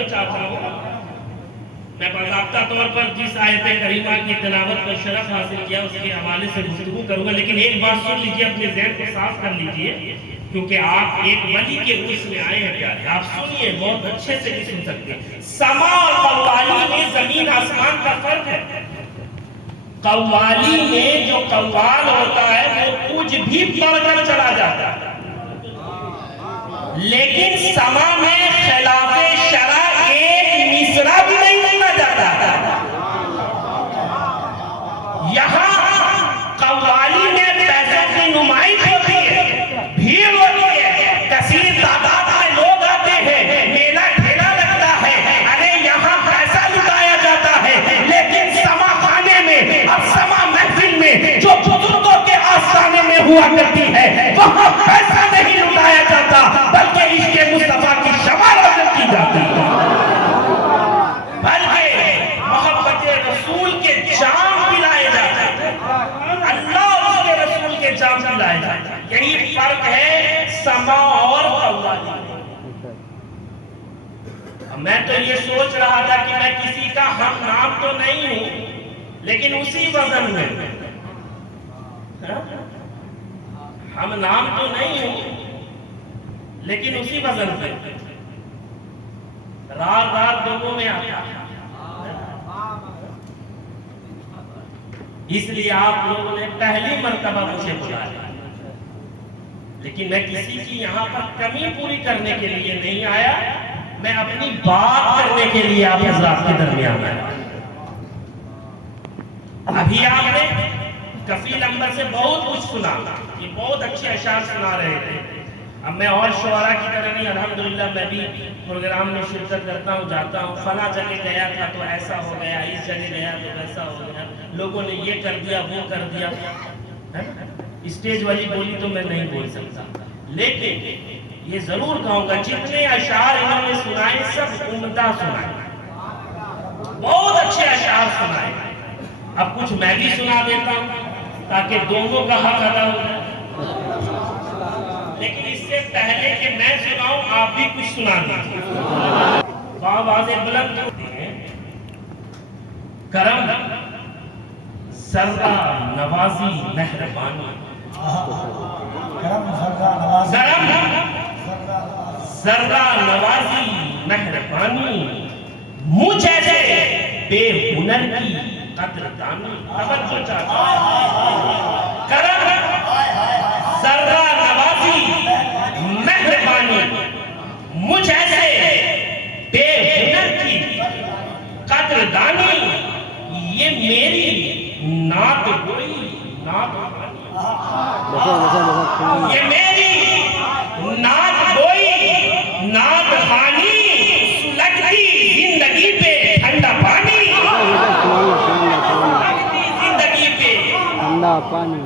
توجہ چاہتا ہوں. میں باضابطہ طور پر جس آیت کریمہ کی تلاوت پر شرف حاصل کیا اس کے حوالے سے گفتگو کروں گا، لیکن ایک بات سن لیجیے، اپنے ذہن کو صاف کر لیجیے، کیونکہ آپ ایک ولی کے عرص میں آئے ہیں پیارے. آپ سنیے، بہت اچھے سے بھی سن سکتے ہیں. سما اور قوالی میں زمین آسمان کا فرق ہے. قوالی میں جو قوال ہوتا ہے وہ کچھ بھی پڑھ کر چلا جاتا ہے، لیکن سما میں خلاف شرع ایک مصرع بھی نہیں سنا جاتا. یہاں قوالی میں پیسوں کی نمائش ہوتی ہے، بھیڑ ہوتی ہے، کثیر تعداد میں لوگ آتے ہیں، میلہ ٹھیلا لگتا ہے، ارے یہاں پیسہ لٹایا جاتا ہے. لیکن سما خانے میں اور سما محفل میں جو بزرگوں کے آستانے میں ہوا کرتی ہے، وہاں پیسہ نہیں لٹایا جاتا، بلکہ عشق مصطفیٰ کی شمع روشن کی جاتی ہے، بلکہ محبت رسول کے جام پلائے جاتے ہیں، اللہ اور اس کے رسول کے جام پلائے جاتے ہیں. یہی فرق ہے سما اور قوالی. میں تو یہ سوچ رہا تھا کہ میں کسی کا ہم نام تو نہیں ہوں، لیکن اسی وزن میں ہم نام تو نہیں ہوں، لیکن اسی وزن میں رات رات لوگوں میں آتا ہے. اس لیے آپ لوگوں نے پہلی مرتبہ مجھے بلایا، لیکن میں کسی کی یہاں پر کمی پوری کرنے کے لیے نہیں آیا، میں اپنی بات کرنے کے لیے آپ حضرات کے درمیان آیا. ابھی آپ نے کفیل انور سے بہت کچھ سنا، یہ بہت اچھے اشعار سنا رہے تھے. اب میں اور شعراء کی طرح نہیں، الحمدللہ میں بھی پروگرام میں شرکت کرتا ہوں، جاتا ہوں، فلاں جگہ گیا تھا تو ایسا ہو گیا، اس جگہ گیا تو ویسا ہو گیا، لوگوں نے یہ کر دیا وہ کر دیا. اسٹیج والی بولی تو میں نہیں بول سکتا، لیکن یہ ضرور کہوں گا جتنے اشعار انہوں نے سنائے سب عمدہ سنائے، بہت اچھے اشعار سنائے. اب کچھ میں بھی سنا دیتا ہوں تاکہ دونوں کا حق ادا ہو جائے، لیکن اس سے پہلے کہ میں سناؤں آپ بھی کچھ سنا دیجیے. آوازیں بلند ہوتی ہیں. کرم ذرہ نوازی مہربانی، ذرہ نوازی مہربانی، مجھ ایسے بے ہنر کی قدردانی. توجہ چاہتا ہوں. کرم ذرہ نوازی مہربانی، مجھ ایسے بے ہنر کی قدردانی، یہ میری نعت گوئی نعت خوانی، یہ میری نعت گوئی نعت خوانی، سلگتی زندگی پہ ٹھنڈا پانی، سلگتی زندگی پہ ٹھنڈا پانی،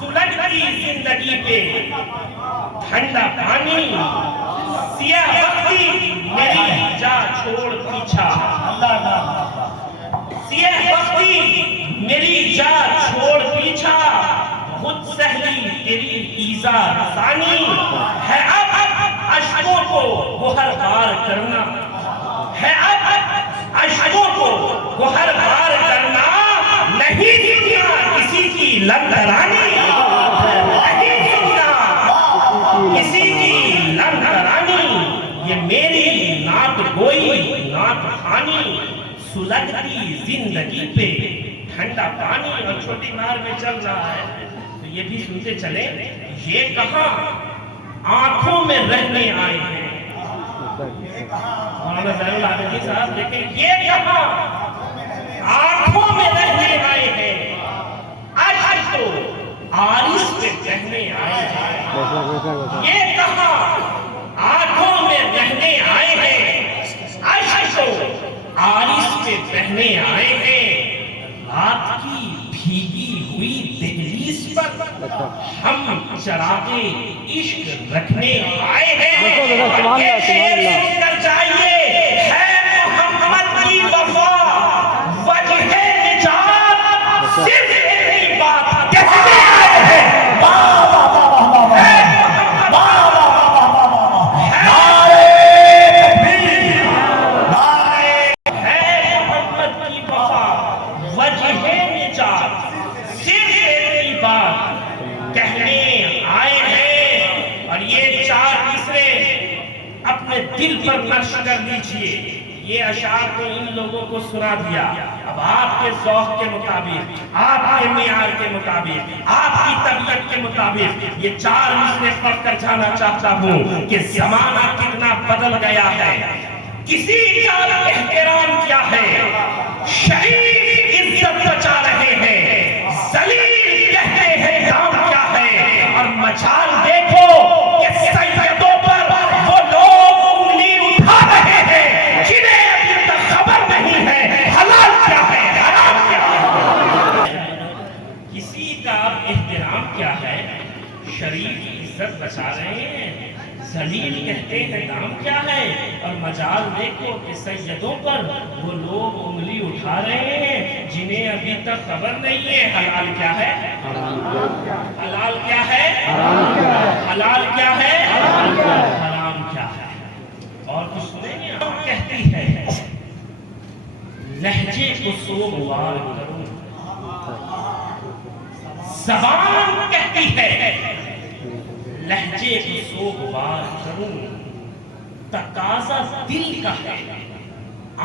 سلگتی زندگی پہ ٹھنڈا پانی، سیاہ بختی میری جا چھوڑ پیچھا، سیاہ بختی میری جا چھوڑ پیچھا، خود سہلی تیری ایزا رسانی، ہے اب اشکوں کو گوہر بار کرنا، ہے اب اشکوں کو گوہر بار کرنا، نہیں سننا کسی کی لنگرانی، نہیں سننا کسی کی لنگرانی، یہ میری نعت گوئی نعت خوانی، سلگتی زندگی پہ ٹھنڈا پانی. اور چھوٹی مہر میں چل رہا ہے تو یہ بھی سنتے چلیں. یہ کہاں آنکھوں میں رہنے آئے ہیں، مولانا زین العابدین صاحب دیکھیں، یہ کہاں آنکھوں میں رہنے آئے ہیں، آج تو عارض پہ کہنے آئے ہیں. یہ کہاں آنکھوں میں رہنے آئے ہیں، آج تو عارض پہ بہنے آئے ہیں. رات کی بھیگی ہوئی دہلیز پر ہم چراغ عشق رکھنے آئے ہیں. یہ شعر سن کر چاہیے ہے محمد کی وفا، وجہ نجات صرف اتنی بات کہنے آئے ہیں. دل پر نقش کر لیجئے۔ یہ اشعار کو ان لوگوں کو سنا دیا، اب آپ کے ذوق کے مطابق، آپ کے معیار کے مطابق، آپ کی طبیعت کے مطابق یہ 4 مصرے پڑھ کر جانا چاہتا ہوں کہ زمانہ کتنا بدل گیا ہے۔ کسی کا احترام کیا ہے، شریف عزت بچا رہے ہیں، ذلیل کہتے ہیں دام کیا ہے، اور مجال دیکھو کہ سیدوں پر وہ لوگ انگلی اٹھا رہے ہیں جنہیں ابھی تک خبر نہیں ہے حلال کیا ہے حرام کیا ہے۔ کسی کا احترام کیا ہے، شریف عزت بچا رہے ہیں، ذلیل کہتے ہیں دام کیا ہے، اور مجال دیکھو کہ سیدوں پر وہ لوگ انگلی اٹھا رہے ہیں جنہیں ابھی تک خبر نہیں ہے حلال کیا ہے حلال کیا ہے حلال کیا ہے حرام کیا ہے۔ اور کچھ نہیں کہتی ہے لہجے کو سوگوار کروں، زبان کہتی ہے لہجے کو سوگوار کروں، تقاضا دل کا ہے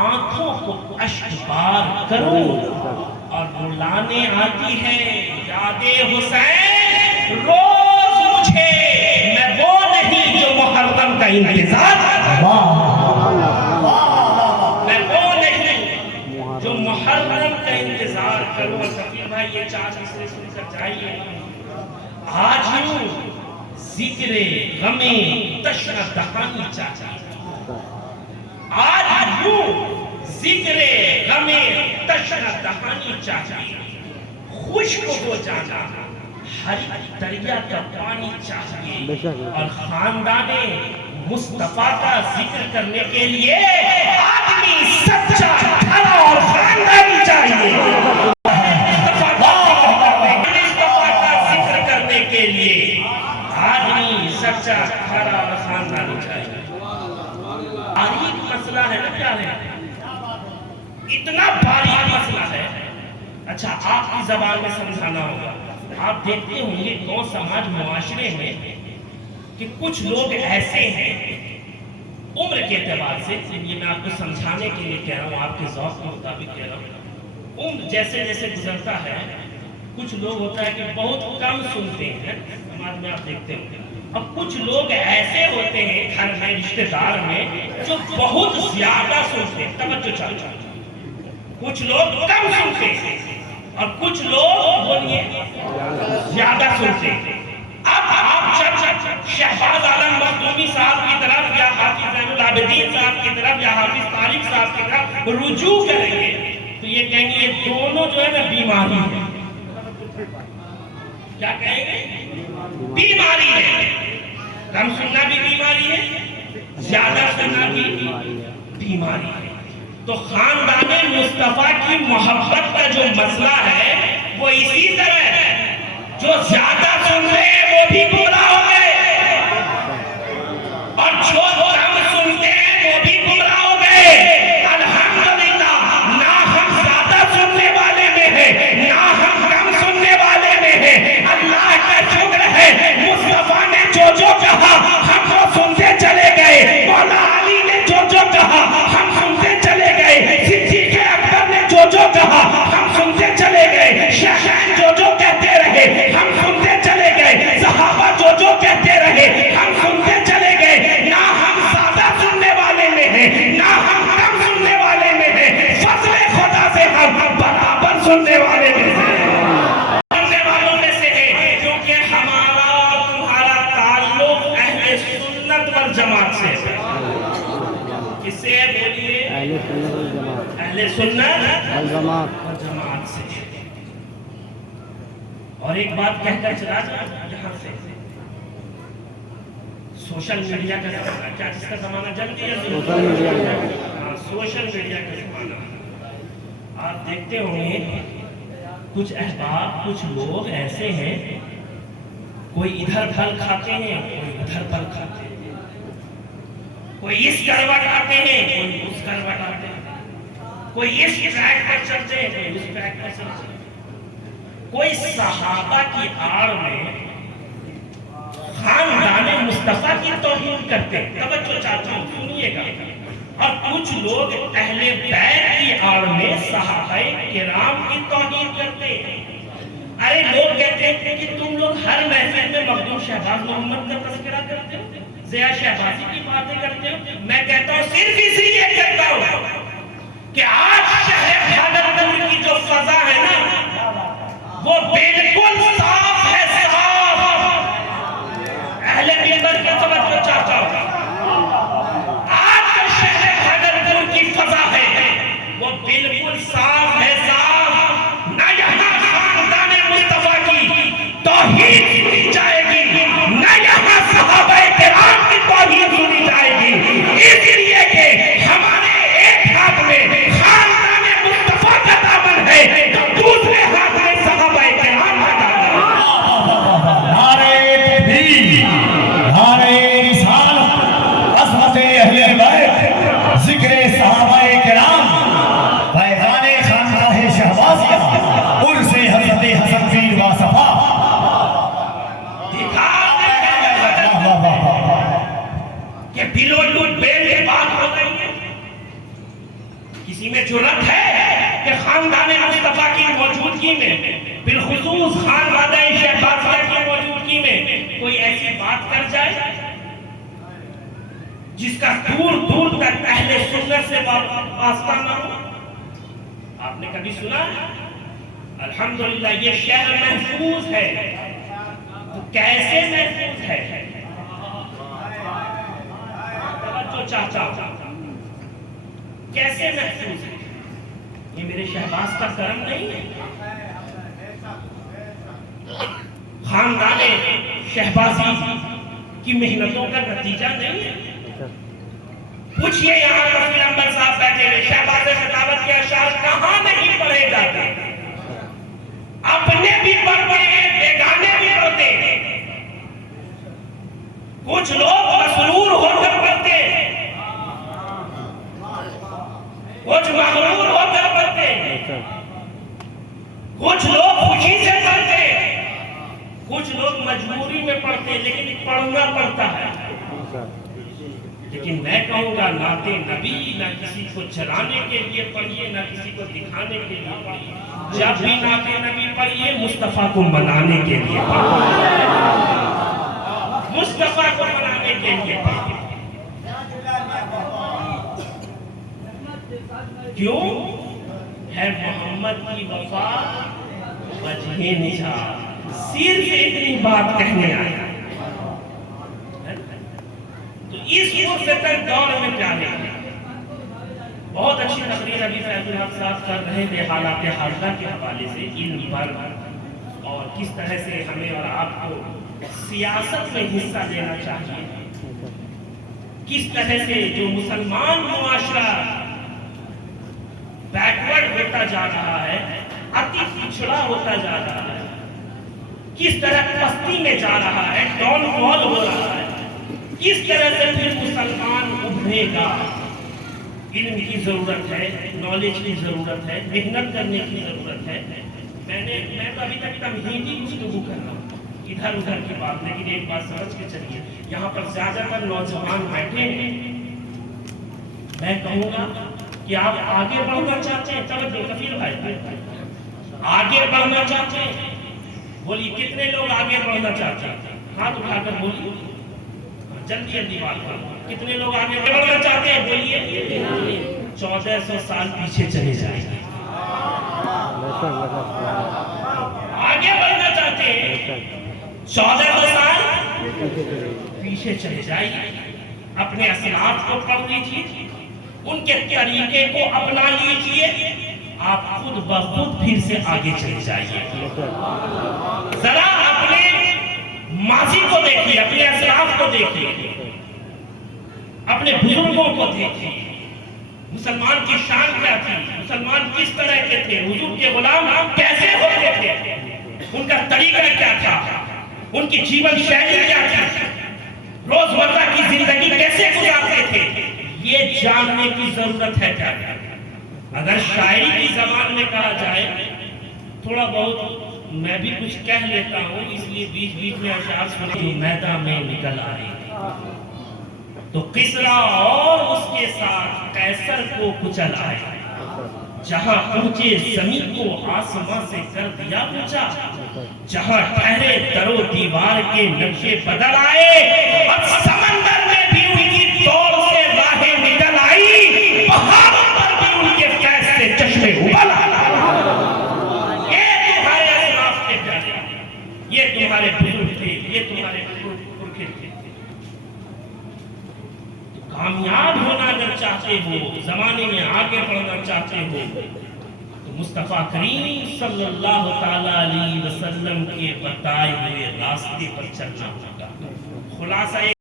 آنکھوں کو اشک بار کروں، اور رلانے آتی ہے یاد حسین روز مجھے، میں وہ نہیں جو محرم کا انتظار، میں وہ نہیں جو محرم کا انتظار کروں۔ شفیع بھائی یہ 4 مصرے سن کر جائیے۔ آج یوں ذکر غم تشنہ دہانی چاہیے، آج یوں ذکر غم تشنہ دہانی چاہیے، خشک ہو جانا ہر دریا کا پانی چاہیے، اور خاندان مصطفیٰ کا ذکر کرنے کے لیے آدمی سچا کھڑا اور خاندانی چاہیے، مصطفیٰ کا ذکر کرنے کے لیے آدمی سچا کھڑا اور خاندانی چاہیے۔ باریک مسئلہ ہے نا پیارے، اتنا باریک مسئلہ ہے۔ اچھا آپ کی زبان میں سمجھانا ہوگا، آپ دیکھتے ہوں گے گو سماج معاشرے میں کہ کچھ لوگ ایسے ہیں عمر کے اعتبار سے، یہ میں آپ کو سمجھانے کے لیے کہہ رہا ہوں، آپ کے ذوق کے مطابق کہہ رہا ہوں، عمر جیسے جیسے گزرتا ہے کچھ لوگ ہوتا ہے کہ بہت کم سنتے ہیں، سماج میں آپ دیکھتے ہیں، اب کچھ لوگ ایسے ہوتے ہیں گھر میں رشتہ دار میں جو بہت زیادہ سنتے ہیں، توجہ چاہیے، کچھ لوگ کم سنتے ہیں اور کچھ لوگ بولیے زیادہ سنتے ہیں۔ اب آپ شہباز عالم مخدومی صاحب کی طرف یا حافظ زین العابدین صاحب کی طرف یا حافظ طارق صاحب کی طرف رجوع کریں گے تو یہ کہیں گے یہ دونوں جو ہے نا بیماری ہے۔ کیا کہیں گے؟ بیماری ہے، کم سننا بھی بیماری ہے، زیادہ سننا بھی بیماری ہے۔ تو خاندان مصطفیٰ کی محبت کا جو مسئلہ ہے وہ اسی طرح ہے، جو زیادہ سن رہے ہیں وہ بھی گمراہ ہو گئے اور جو کم سنتے ہیں وہ بھی گمراہ ہو گئے۔ الحمدللہ نہ ہم زیادہ سننے والے میں ہیں نہ ہم کم سننے والے میں ہیں، اللہ کا شکر ہے مصطفیٰ نے جو کہا ہم وہ سنتے چلے گئے، مولا علی نے جو کہا ہم سنتے چلے گئے، صدیق اکبر نے جو کہا ہم سنتے چلے گئے، شیخین جو کہتے رہے ہم سنتے چلے گئے، صحابہ جو کہتے رہے ہم سنتے چلے گئے۔ نہ ہم زیادہ سننے والے میں ہیں نہ ہم کم سننے والے میں ہیں، فضل خدا سے ہم برابر سننے والے میں ہیں، سننے والوں میں سے ہیں، کیونکہ ہمارا اور تمہارا تعلق اہل سنت والجماعت سے ہے۔ کس سے ہے بولیے؟ اہل سنت والجماعت سے۔ اور ایک بات کہہ کر چلا یہاں سے، سوشل میڈیا کا زمانہ، کیا جس کا زمانہ جلدی ہے سوشل میڈیا کا زمانہ، آپ دیکھتے ہوں گے کچھ احباب کچھ لوگ ایسے ہیں، کوئی ادھر پھل کھاتے ہیں کوئی ادھر پھل کھاتے ہیں، کوئی اس کروٹ آتے ہیں کوئی اس کروٹ آتے ہیں، کوئی اس ٹریک پر چلتے ہیں کوئی اس ٹریک پر چلتے ہیں، کوئی صحابہ کی آڑ میں خاندان مصطفیٰ کی توہین کرتے ہیں۔ توجہ چاہتا ہوں سنیے گا. اور کچھ لوگ اہل بیت کی آڑ میں صحابہ کرام کی توہین کرتے ہیں. ارے لوگ کہتے ہیں کہ تم لوگ ہر محفل میں مخدوم شہباز محمد کا تذکرہ کرتے ہو, ضیاء شہبازی کی باتیں کرتے ہو. میں کہتا ہوں صرف اسی لیے کرتا ہوں کہ آج شہر بھاگلپور کی جو فضا ہے نا وہ بالکل صاف ہے, صاف. اہل منبر کے توجہ چاہتا ہوں. آج جو شہر بھاگلپور کی فضا ہے وہ بالکل صاف ہے, صاف. نہ یہاں خاندان مصطفیٰ کی توہین سنی جائے گی, نہ یہاں صحابہ کرام کی توہین سنی جائے گی. اس لیے کہ ہمارے ایک ہاتھ میں خاندان مصطفیٰ کا دامن ہے تو دوسرے ہاتھ میں صحابہ کرام کا دامن ہے. نعرے تکبیر, نعرے رسالت, عظمت اہل بیت, ذکر صحابہ کرام, فیضان خانقاہ شہبازیہ, عرس حضرت حسن پیر باصفا. کہ بلو لوٹ بیل کے بات ہو گئی ہے. کسی میں جرأت ہے کہ خاندان مصطفیٰ کی موجودگی میں, بالخصوص خانوادہ شہبازیہ کی موجودگی میں کوئی ایسی بات کر جائے جس کا دور دور تک اہل سنت سے واسطہ نہ ہو؟ آپ نے کبھی سنا؟ الحمدللہ یہ شہر محفوظ ہے. تو کیسے محفوظ ہے؟ توجہ چاہتا ہوں. کیسے محفوظ ہے؟ یہ میرے شہباز کا کرم نہیں ہے, خاندان شہبازی کی محنتوں کا نتیجہ نہیں ہے. پوچھئے یہاں رفیع احمد صاحب بیٹھے ہوئے, شہباز خطابت کے اشعار کہاں نہیں پڑھے جاتے؟ اپنے بھی پڑھتے ہیں, بیگانے بھی پڑھتے ہیں. کچھ لوگ مسرور ہو کر پڑھتے ہیں, کچھ مغرور ہو کر پڑھتے ہیں, کچھ لوگ خوشی سے پڑھتے ہیں, کچھ لوگ مجبوری میں پڑھتے ہیں, لیکن پڑھنا پڑتا ہے. لیکن میں کہوں گا نعت نبی نہ کسی کو چلانے کے لیے پڑھیے, نہ کسی کو دکھانے کے لیے پڑھیے. جب بھی نعت نبی پڑھیے مصطفیٰ کو منانے کے لیے پڑھیے, مصطفیٰ کو منانے کے لیے پڑھیے. کیوں ہے محمد کی وفا وجہ نجات. صرف اتنی بات کہنے آیا. تو اس فرصت دور میں پیارے بہت اچھی تقریر ابھی فیض الحق صاحب کر رہے تھے حالات حاضرہ کے حوالے سے, علم پر, اور کس طرح سے ہمیں اور آپ کو سیاست میں حصہ لینا چاہیے, کس طرح سے جو مسلمان معاشرہ بیکورڈ ہوتا جا رہا ہے, اتی پچھڑا ہوتا جا رہا ہے, کس طرح پستی میں جا رہا ہے, ڈاؤن فال ہو رہا ہے, کس طرح سے پھر مسلمان ابھرے گا. علم کی ضرورت ہے, نالج کی ضرورت ہے, محنت کرنے کی ضرورت ہے. میں تو ابھی تک تمہیدی گفتگو کر رہا ہوں, ادھر ادھر کی بات, لیکن ایک بات سمجھ کے چلیے, یہاں پر زیادہ تر نوجوان بیٹھے ہیں. میں کہوں گا کہ آپ آگے بڑھنا چاہتے ہیں, توجہ کفیل بھائی, آگے بڑھنا چاہتے ہیں, بولیے کتنے لوگ آگے بڑھنا چاہتے ہیں؟ ہاتھ اٹھا کر بولیے, جلدی جلدی بات کرو. کتنے لوگ آگے بڑھنا چاہتے ہیں؟ بولیے. 1400 سال پیچھے چلے جائیں. آگے بڑھنا چاہتے ہیں 1400 سال پیچھے چلے جائیں. اپنے اسلاف کو پڑھ لیجیے, ان کے طریقے کو اپنا لیجیے, آپ خود بخود پھر سے آگے چلے جائیے. ذرا اپنے ماضی کو دیکھیے, اپنے اسلاف کو دیکھیے, اپنے بزرگوں کو دیکھیے. مسلمان کی شان کیا تھی, مسلمان کس طرح کے تھے, حضور کے غلام کیسے ہوتے تھے, ان کا طریقہ کیا تھا, ان کی جیون شیلی کیا تھی, روزمرہ کی زندگی کیسے گزارتے تھے, یہ جاننے کی ضرورت ہے. کیا اگر شاعری کی زبان میں کہا جائے, تھوڑا بہت میں بھی کچھ کہہ لیتا ہوں, اس لیے بیچ بیچ میں اشعار سنیں. میدان میں نکل آئے, تو کسرا اور اس کے ساتھ قیصر کو کچل آئے، جہاں پہنچے زمین کو آسمان سے کر دیا اونچا، جہاں ٹھہرے در و دیوار کے نقشے بدل آئے، اور سمندر میں بھی ان کی دوڑ سے راہیں نکل آئی، پہاڑوں پر بھی ان کے فیض سے چشمے ابل آئے۔ یہ تمہارے اسلاف کے پیارے، یہ تمہارے بزرگ تھے، یہ تمہارے پرکھے تھے۔ کامیاب ہونا اگر چاہتے ہو، زمانے میں آگے بڑھنا چاہتے ہو، تو مصطفیٰ کریم صلی اللہ تعالیٰ علیہ وسلم کے بتائے ہوئے راستے پر چلنا ہوگا۔ خلاصہ